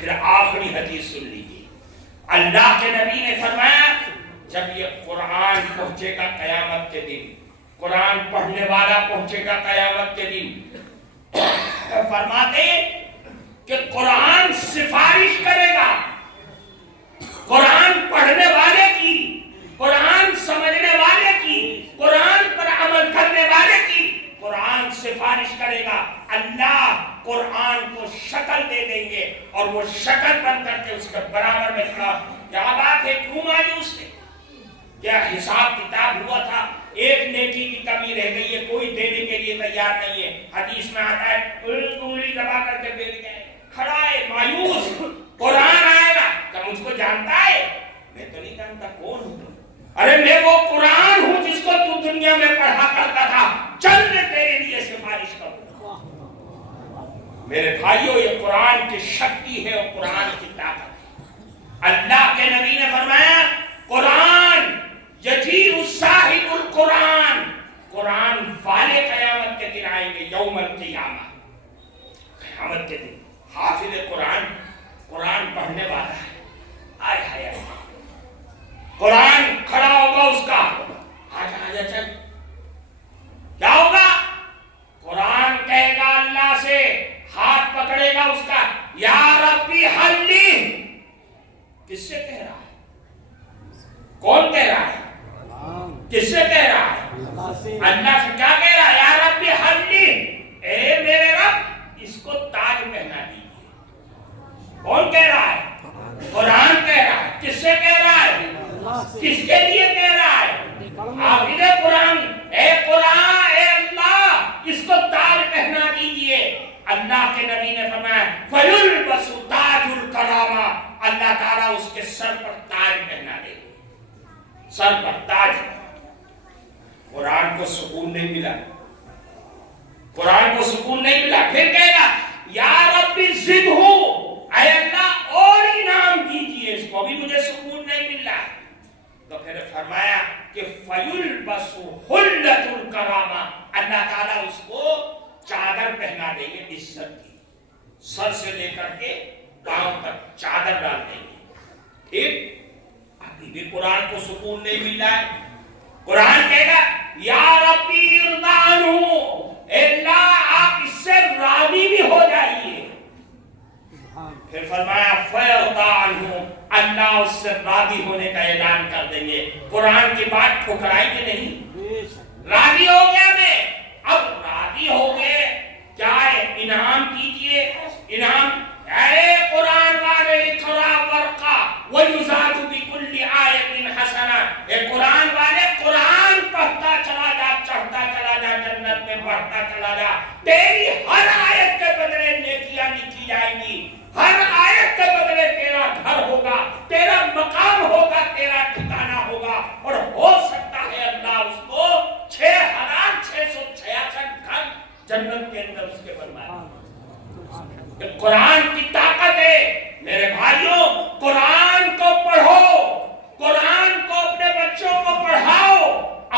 پھر آخری حدیث سن لیجیے، اللہ کے نبی نے فرمایا جب یہ قرآن پہنچے گا قیامت کے دن، قرآن پڑھنے والا پہنچے گا قیامت کے دن، فرماتے کہ قرآن سفارش کرے گا قرآن پڑھنے والے کی، قرآن سمجھنے والے کی، قرآن پر عمل کرنے والے کی، قرآن سفارش کرے گا، اللہ قرآن کو شکل دے دیں گے اور وہ شکل بن کر کے اس کے برابر میں کھڑا۔ کیا بات ہے، کیوں مایوس ہے؟ کیا حساب کتاب ہوا تھا؟ ایک نیکی کی کمی رہ گئی ہے، کوئی دینے کے لیے تیار نہیں ہے، حدیث میں آتا ہے انگلی دبا کر کے بیٹھ گئے، کھڑا ہے مایوس، قرآن آئے گا، کیا مجھ کو جانتا ہے؟ میں تو نہیں جانتا، کون ہوں؟ ارے میں وہ قرآن ہوں جس کو تو دنیا میں پڑھا کرتا تھا، چل میں تیرے لیے سفارش کروں۔ میرے بھائیوں، یہ قرآن کی شکتی ہے اور قرآن کی طاقت ہے۔ اللہ کے نبی نے فرمایا قرآن یجیء صاحب القرآن، قرآن والے قیامت کے دن آئیں گے، یوم القیامہ، قیامت کے دن حافظ قرآن، قرآن پڑھنے والا ہے، آئے ہائے قرآن کھڑا ہوگا اس کا، آجا چل، کیا ہوگا؟ قرآن کہے گا اللہ سے، ہاتھ پکڑے گا اس کا، یا ربی حل لی، کس سے کہہ رہا ہے؟ کون کہہ رہا ہے؟ کس سے کہہ رہا ہے؟ اللہ سے۔ کیا کہہ رہا ہے؟ یا ربی حل لی، اے میرے رب اس کو تاج پہنا دیجیے۔ کون کہہ رہا ہے؟ قرآن کہہ رہا ہے۔ کس سے کہہ رہا ہے؟ کس کے لیے کہہ رہا ہے؟ حافظ قرآن، اے قرآن، اے اللہ اس کو تاج پہنا دیجیے۔ اللہ کے نبی نے فرمایا فَيُلْبَسُ تَاجُ الْكَرَامَةِ، اللہ تعالیٰ اس کے سر پر تاج پہنا دے، سر پر تاج۔ قرآن کو سکون نہیں ملا، قرآن کو سکون نہیں ملا، پھر کہے گا یا ربی زدہ، اے اللہ اور انعام دیجیے اس کو، بھی مجھے سکون نہیں مل رہا۔ تو پھر فرمایا کہ فَيُلْبَسُ حُلَّةُ الْكَرَامَةِ، اللہ تعالیٰ اس کو چادر پہنا دیں گے عزت کی، سر سے لے کر کے پاؤں تک چادر ڈال دیں گے۔ ٹھیک، ابھی بھی قرآن کو سکون نہیں مل رہا ہے۔ قرآن کہے گا یا ربی ارضا عنہ، اے اللہ آپ اس سے راضی بھی ہو جائیے۔ پھر فرمایا فَيَرْضَىٰ عَنْهُ، اللہ اس سے راضی ہونے کا اعلان کر دیں گے۔ قرآن کی بات ٹھکرائی کہ نہیں؟ راضی ہو گیا میں، اب راضی ہو گئے، کیا ہے؟ انعام کیجئے، انعام۔ اے قرآن والے اقرأ وارقى وَيُزَادُ بِكُلِّ آیَةٍ حَسَنَةٍ، اے قرآن والے قرآن پڑھتا چلا جا، چڑھتا چلا جا، جنت میں بڑھتا چلا جا، تیری ہر آیت کے بدلے نیکیاں لکھی جائیں گی، ہر آیت کے بدلے تیرا گھر ہوگا، تیرا مقام ہوگا، تیرا ٹھکانہ ہوگا، اور ہو سکتا ہے اللہ اس کو 6666 گھر جنت کے اندر اس کے بنوائے۔ قرآن کی طاقت ہے میرے بھائیوں، قرآن کو پڑھو، قرآن کو اپنے بچوں کو پڑھاؤ،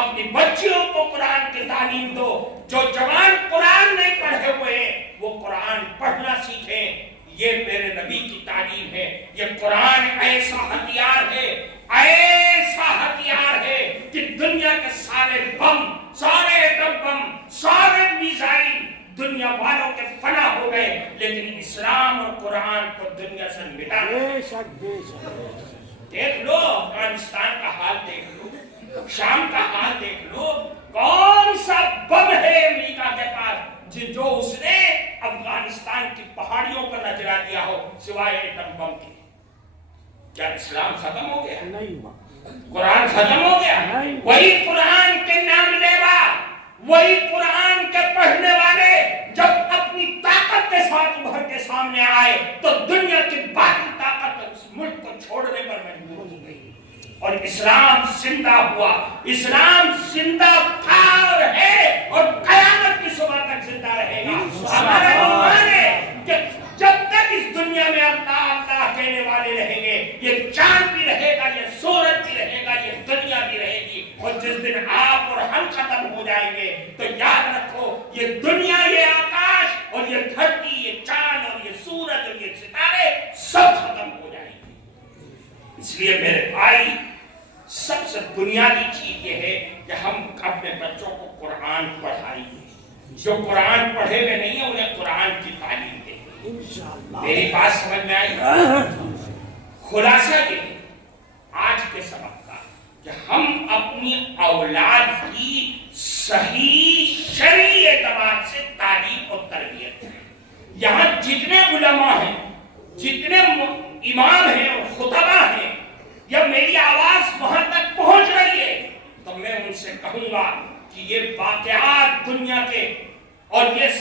اپنی بچیوں کو قرآن کی تعلیم دو۔ جو جوان قرآن نہیں پڑھے ہوئے وہ قرآن پڑھنا سیکھیں، یہ میرے نبی کی تعلیم ہے۔ یہ قرآن ایسا ہتھیار ہے، ایسا ہتھیار ہے کہ دنیا کے سارے بم، سارے ایٹم بم، سارے میزائل دنیا والوں کے فنا ہو گئے، لیکن اسلام اور قرآن کو دنیا سے مٹا دیا۔ دیکھ لو افغانستان کا حال، دیکھ لو شام کا حال، دیکھ لو کون سا بم ہے امریکہ کے پاس جو اس نے افغانستان کی پہاڑیوں پر نہ جلا دیا ہو سوائے ایٹم بم کے۔ کیا اسلام ختم ہو گیا؟ نہیں، قرآن ختم ہو گیا؟ وہی قرآن کے نام لیوا، وہی قرآن کے پڑھنے والے جب اپنی طاقت کے ساتھ ابھر کے سامنے آئے تو دنیا کی باقی طاقت اس ملک کو چھوڑنے پر مجبور ہو گئی، اور اسلام زندہ ہوا۔ اسلام زندہ تھا اور ہے، اور قیامت کی صبح تک زندہ رہے گا۔ ہمارا ایمان ہے کہ جب تک اس دنیا میں اللہ اللہ کہنے والے رہیں گے، یہ چاند بھی رہے گا، یہ سورج بھی رہے گا، یہ دنیا بھی رہے گی، اور جس دن آپ اور ہم ختم ہو جائیں گے تو یاد رکھو یہ دنیا، یہ آکاش اور یہ دھرتی، یہ چاند اور یہ سورج اور یہ ستارے سب لیے میرے بھائی سب سے بنیادی چیز یہ ہے کہ ہم اپنے بچوں کو قرآن پڑھائیں گے. جو قرآن پڑھے ہوئے نہیں ہیں انہیں قرآن کی تعلیم دیں گے. میری بات سمجھ میں آئی؟ خلاصہ یہ ہے آج کے سبق کا کہ ہم اپنی اولاد کی صحیح شرعی اعتبار سے تعلیم اور تربیت کریں. یہاں جتنے علماء ہیں، جتنے امام ہیں اور خطبہ ہیں، جب میری آواز وہاں تک پہنچ رہی ہے تو میں ان سے کہوں گا کہ یہ واقعات دنیا کے اور یہ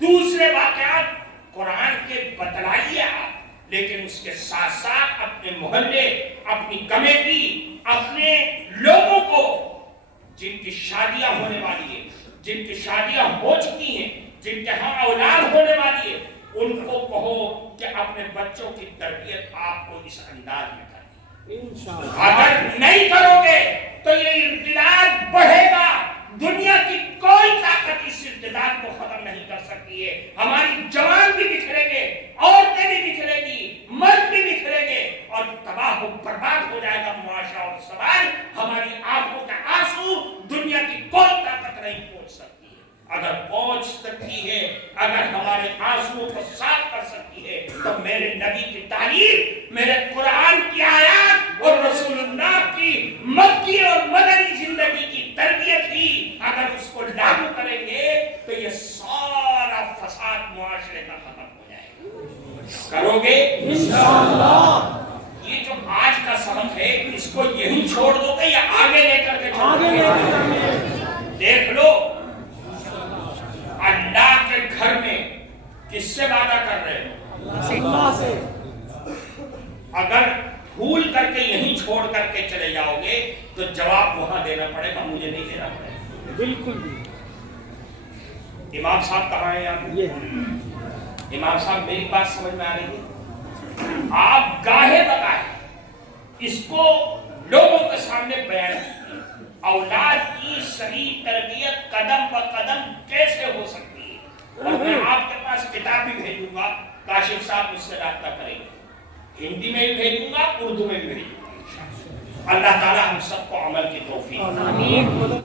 دوسرے واقعات قرآن کے بتلائیے آپ، لیکن اس کے ساتھ ساتھ اپنے محلے، اپنی کمیٹی، اپنے لوگوں کو جن کی شادیاں ہونے والی ہیں، جن کی شادیاں ہو چکی ہیں، جن کے ہاں اولاد ہونے والی ہے، ان کو کہو کہ اپنے بچوں کی تربیت آپ کو اس انداز میں کریں. اگر نہیں کرو گے تو یہ ارتداد بڑھے گا. دنیا کی کوئی طاقت اس ارتداد کو ختم نہیں کر سکتی ہے. ہماری جوان بھی بکھریں گے، عورتیں بھی بکھریں گی، مرد بھی بکھریں گے اور تباہ و برباد ہو جائے گا معاشرہ اور سماج. ہماری آنکھوں کا آنسو دنیا کی کوئی طاقت نہیں پہنچ سکتی. اگر پہنچ سکتی ہے، اگر ہمارے آنسو کو صاف کر سکتی ہے تو میرے نبی کی تعلیم، میرے قرآن کی آیات اور رسول اللہ کی مکی اور مدنی زندگی کی تربیت ہی اگر اس کو لاگو کریں گے تو یہ سارا فساد معاشرے کا ختم ہو جائے گا. کرو گے انشاءاللہ؟ یہ جو آج کا سبق ہے اس کو یہی چھوڑ دو گے یا آگے لے کر کے چھوڑ دو؟ دیکھ لو اللہ کے گھر میں کس سے وعدہ کر رہے ہو؟ اللہ سے. اگر بھول کر کے یہیں چھوڑ کر کے چلے جاؤ گے تو جواب وہاں دینا پڑے گا، مجھے نہیں دینا پڑے گا. بالکل. امام صاحب کہاں ہیں آپ؟ امام صاحب میری بات سمجھ میں آ رہی ہے؟ آپ گاہے بتائیں اس کو لوگوں کے سامنے بیان کیجیے. اولاد کی صحیح تربیت قدم بہ قدم کیسے ہو سکتی ہے؟ اور میں آپ کے پاس کتاب بھی بھیجوں گا، کاشف صاحب مجھ سے رابطہ کریں گے. ہندی میں بھی بھیجوں گا، اردو میں بھی بھیجوں گا. اللہ تعالی ہم سب کو عمل کی توفیق.